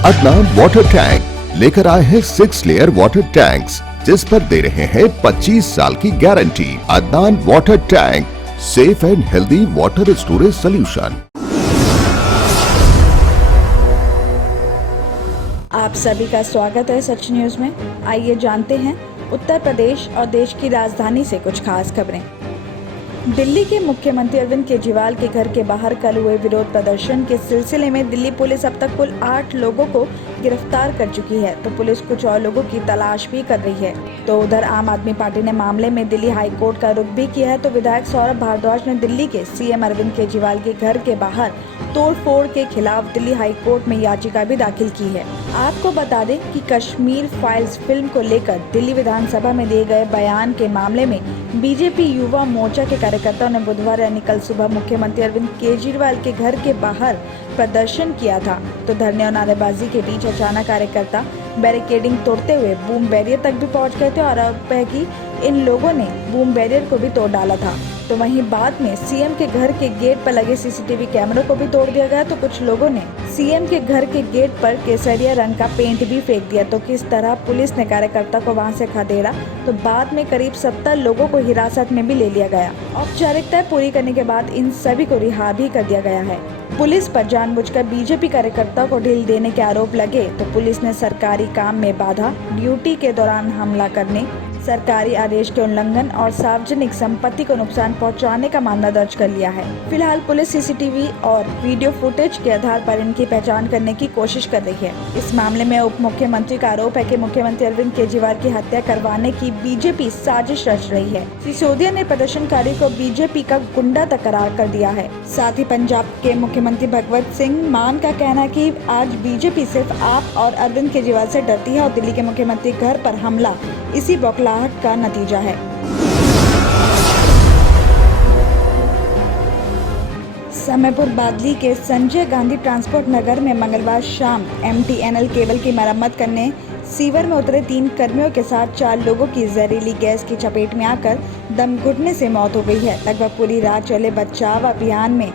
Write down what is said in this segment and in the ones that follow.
Adnan water tank लेकर आए हैं 6 लेयर वाटर टैंक्स, जिस पर दे रहे हैं 25 साल की guarantee. Adnan water tank, safe and healthy water storage solution. आप सभी का स्वागत है सच न्यूज में। आइए जानते हैं उत्तर प्रदेश और देश की राजधानी से कुछ खास खबरें। दिल्ली के मुख्यमंत्री अरविंद केजरीवाल के घर के बाहर कल हुए विरोध प्रदर्शन के सिलसिले में दिल्ली पुलिस अब तक कुल 8 लोगों को गिरफ्तार कर चुकी है, तो पुलिस कुछ और लोगों की तलाश भी कर रही है। तो उधर आम आदमी पार्टी ने मामले में दिल्ली हाई कोर्ट का रुख भी किया है। तो विधायक सौरभ भारद्वाज ने दिल्ली के सीएम अरविंद केजरीवाल के घर के बाहर तोड़फोड़ के खिलाफ दिल्ली हाई कोर्ट में याचिका भी दाखिल की है। आपको बता दें कि कश्मीर फाइल्स फिल्म को लेकर दिल्ली विधानसभा में दिए गए बयान के मामले में बीजेपी युवा मोर्चा के कार्यकर्ताओं ने बुधवार यानी कल सुबह मुख्यमंत्री अरविंद केजरीवाल के घर के बाहर प्रदर्शन किया था। तो धरने और नारेबाजी के बीच अचानक कार्यकर्ता बैरिकेडिंग तोड़ते हुए बूम बैरियर तक भी पहुंच गए थे और आरोप है कि इन लोगों ने बूम बैरियर को भी तोड़ डाला था। तो वहीं बाद में सीएम के घर के गेट पर लगे सीसीटीवी कैमरों को भी तोड़ दिया गया। तो कुछ लोगों ने सीएम के घर के गेट पर केसरिया रंग का पेंट भी फेंक दिया। तो किस तरह पुलिस ने कार्यकर्ता को वहां से खदेड़ा, तो बाद में करीब 70 लोगों को हिरासत में भी ले लिया गया। औपचारिकताएं पूरी करने के बाद इन सभी को रिहा भी कर दिया गया है। पुलिस पर जानबूझकर बीजेपी कार्यकर्ताओं को ढील देने के आरोप लगे, तो पुलिस ने सरकारी काम में बाधा, ड्यूटी के दौरान हमला करने, सरकारी आदेश के उल्लंघन और सार्वजनिक संपत्ति को नुकसान पहुंचाने का मामला दर्ज कर लिया है। फिलहाल पुलिस सीसीटीवी और वीडियो फुटेज के आधार पर इनकी पहचान करने की कोशिश कर रही है। इस मामले में उप मुख्यमंत्री का आरोप है कि मुख्यमंत्री अरविंद केजरीवाल की हत्या करवाने की बीजेपी साजिश रच रही है। सिसोदिया ने प्रदर्शनकारी को बीजेपी का गुंडा तक करार कर दिया है। साथ ही पंजाब के मुख्यमंत्री भगवत सिंह मान का कहना है कि आज बीजेपी सिर्फ आप और अरविंद केजरीवाल से डरती है और दिल्ली के मुख्यमंत्री घर पर हमला इसी बौखलाहट का नतीजा है। समयपुर बादली के संजय गांधी ट्रांसपोर्ट नगर में मंगलवार शाम एमटीएनएल केबल की मरम्मत करने सीवर में उतरे 3 कर्मियों के साथ 4 लोगों की जहरीली गैस की चपेट में आकर दम घुटने से मौत हो गई है। लगभग पूरी रात चले बचाव अभियान में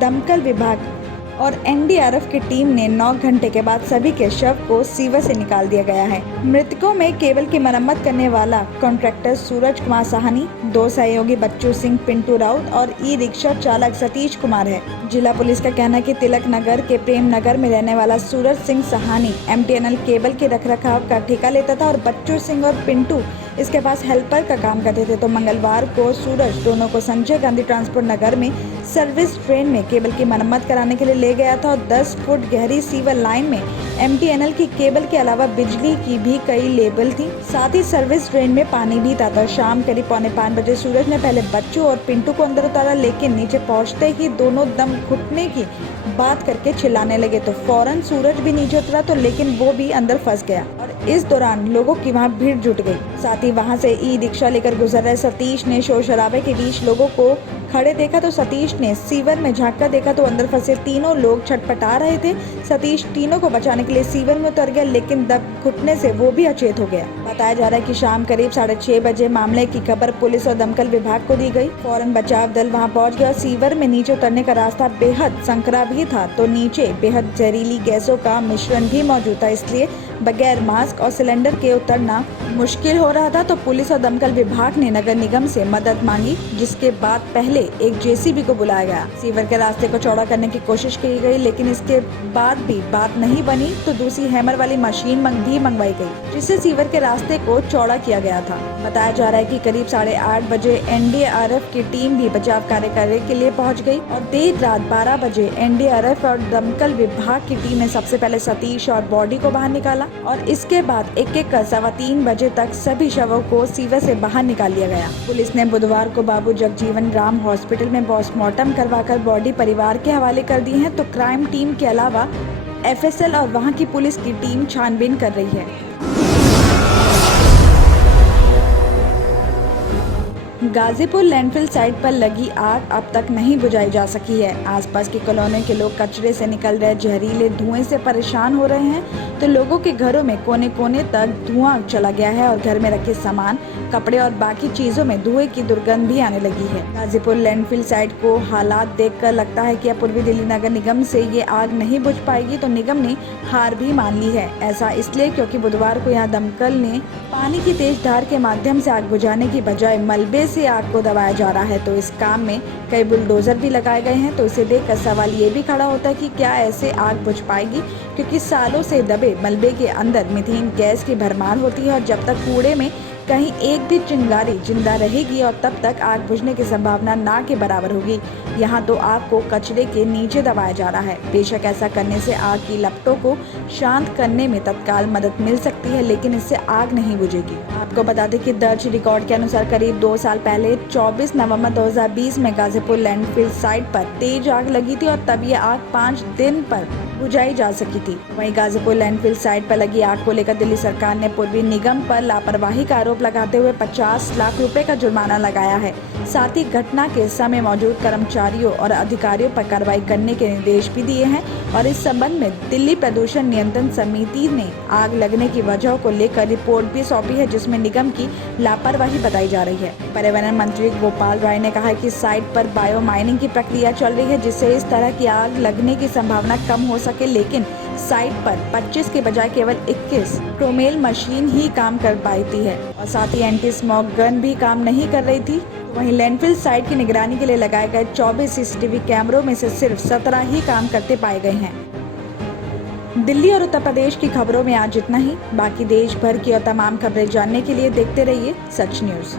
दमकल विभाग और एनडीआरएफ की टीम ने 9 घंटे के बाद सभी के शव को सीवर से निकाल दिया गया है। मृतकों में केबल की मरम्मत करने वाला कॉन्ट्रैक्टर सूरज कुमार साहनी, 2 सहयोगी बच्चू सिंह, पिंटू राउत और ई रिक्शा चालक सतीश कुमार है। जिला पुलिस का कहना है कि तिलक नगर के प्रेम नगर में रहने वाला सूरज सिंह साहनी एमटीएनएल केबल के रखरखाव का ठेका लेता था और बच्चू सिंह और पिंटू इसके पास हेल्पर का काम करते थे। तो मंगलवार को सूरज दोनों को संजय गांधी ट्रांसपोर्ट नगर में सर्विस ट्रेन में केबल की मरम्मत कराने के लिए ले गया था और 10 फुट गहरी सीवर लाइन में एमटीएनएल की केबल के अलावा बिजली की भी कई लेबल थी। साथ ही सर्विस ट्रेन में पानी भी था। तो शाम करीब 4:45 बजे सूरज ने पहले बच्चू और पिंटू को अंदर उतारा, लेकिन नीचे पहुंचते ही दोनों दम घुटने की बात करके चिल्लाने लगे। तो फौरन सूरज भी नीचे उतरा, तो लेकिन वो भी अंदर फंस गया और इस दौरान लोगों की वहां भीड़ जुट गई। साथ ही वहां से ई रिक्शा लेकर गुजर रहे सतीश ने शोर शराबे के बीच लोगों को खड़े देखा। तो सतीश ने सीवर में झांककर देखा तो अंदर फंसे तीनों लोग छटपटा रहे थे। सतीश तीनों को बचाने के लिए सीवर में उतर गया, लेकिन दम घुटने से वो भी अचेत हो गया। बताया जा रहा है कि शाम करीब 6:30 बजे मामले की खबर पुलिस और दमकल विभाग को दी गई। फौरन बचाव दल वहां पहुंच गया। सीवर में नीचे उतरने का रास्ता बेहद संकरा भी था, तो नीचे बेहद जहरीली गैसों का मिश्रण भी मौजूद था, इसलिए बगैर मास्क और सिलेंडर के उतरना मुश्किल हो रहा था। तो पुलिस और दमकल विभाग ने नगर निगम से मदद मांगी, जिसके बाद पहले एक जेसीबी को बुलाया गया। सीवर के रास्ते को चौड़ा करने की कोशिश की गई, लेकिन इसके बाद भी बात नहीं बनी तो दूसरी हैमर वाली मशीन भी मंगवाई गई, जिससे सीवर के रास्ते को चौड़ा किया गया था। बताया जा रहा है कि करीब 8:30 बजे एनडीआरएफ की टीम भी बचाव कार्य करने के लिए पहुंच गई और देर रात 12 बजे एनडीआरएफ और दमकल विभाग की टीम ने सबसे पहले सतीश और बॉडी को बाहर निकाला और इसके बाद एक-एक कर 3:15 बजे तक सभी शवों को सीवर से बाहर निकाल लिया गया। पुलिस ने बुधवार को बाबू जगजीवन राम हॉस्पिटल में पोस्टमार्टम करवाकर बॉडी परिवार के हवाले कर दी है। तो क्राइम टीम के अलावा एफएसएल और वहां की पुलिस की टीम छानबीन कर रही है। गाजीपुर लैंडफिल साइट पर लगी आग अब तक नहीं बुझाई जा सकी है। आसपास की कॉलोनियों के लोग कचरे से निकल रहे जहरीले धुएं से परेशान हो रहे हैं, तो लोगों के घरों में कोने कोने तक धुआं चला गया है और घर में रखे सामान कपड़े और बाकी चीजों में धुएं की दुर्गंध भी आने लगी है। गाजीपुर लैंडफिल साइट को हालात देखकर लगता है कि अब पूर्वी दिल्ली नगर निगम से ये आग नहीं बुझ पाएगी, तो निगम ने हार भी मान ली है। ऐसा इसलिए क्योंकि बुधवार को यहाँ दमकल ने पानी की तेज धार के माध्यम से आग बुझाने की बजाय मलबे से आग को दबाया जा रहा है। तो इस काम में कई बुलडोजर भी लगाए गए हैं। तो इसे देखकर सवाल ये भी खड़ा होता है कि क्या ऐसे आग बुझ पाएगी, क्योंकि सालों से दबे मलबे के अंदर मीथेन गैस की भरमार होती है और जब तक कूड़े में कहीं एक भी चिंगारी जिंदा रहेगी और तब तक आग बुझने की संभावना ना के बराबर होगी। यहाँ तो आग को कचरे के नीचे दबाया जा रहा है। बेशक ऐसा करने से आग की लपटों को शांत करने में तत्काल मदद मिल सकती है, लेकिन इससे आग नहीं बुझेगी। आपको बता दें कि दर्ज रिकॉर्ड के अनुसार करीब 2 साल पहले 24 नवंबर 2020 में गाजीपुर लैंडफिल साइट पर तेज आग लगी थी और तब ये आग 5 दिन पर बुझाई जा सकी थी। वहीं गाजीपुर लैंडफिल साइट पर लगी आग को लेकर दिल्ली सरकार ने पूर्वी निगम पर लापरवाही का आरोप लगाते हुए 50 लाख रुपए का जुर्माना लगाया है। साथ ही घटना के समय मौजूद कर्मचारियों और अधिकारियों पर कार्रवाई करने के निर्देश भी दिए हैं और इस संबंध में दिल्ली प्रदूषण नियंत्रण समिति ने आग लगने की वजह को लेकर रिपोर्ट भी सौंपी है, जिसमें निगम की लापरवाही बताई जा रही है। पर्यावरण मंत्री गोपाल राय ने कहा है कि साइट पर बायो माइनिंग की प्रक्रिया चल रही है, जिससे इस तरह की आग लगने की संभावना कम हो सके, लेकिन साइट पर 25 के बजाय केवल 21 क्रोमेल मशीन ही काम कर पाती है और साथ ही एंटी स्मोक गन भी काम नहीं कर रही थी। वहीं लैंडफिल साइट की निगरानी के लिए लगाए गए 24 सीसीटीवी कैमरों में से सिर्फ 17 ही काम करते पाए गए हैं। दिल्ली और उत्तर प्रदेश की खबरों में आज इतना ही। बाकी देश भर की और तमाम खबरें जानने के लिए देखते रहिए Sach news.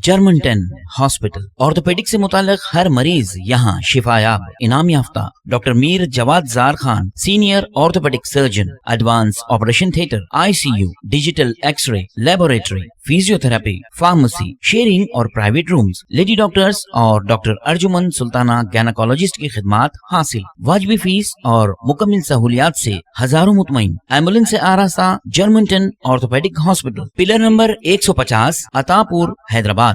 German 10 hospital orthopaedic से मुताल्लिक हर मरीज यहाँ शिफायाब। इनाम याफ्ता doctor Mir Jawad Jar Khan, senior orthopaedic surgeon, advance operation theatre, ICU, digital x ray, laboratory, physiotherapy, pharmacy, sharing और प्राइवेट रूम्स, लेडी डॉक्टर्स और डॉक्टर अर्जुमन सुल्ताना गैनाकोलॉजिस्ट की खिदमात हासिल। वाजबी फीस और मुकम्मल सहूलियात से हजारों मुतमईन। एम्बुलेंस से आरास्ता German 10 orthopaedic hospital, pillar number 150, Attapur, Hyderabad.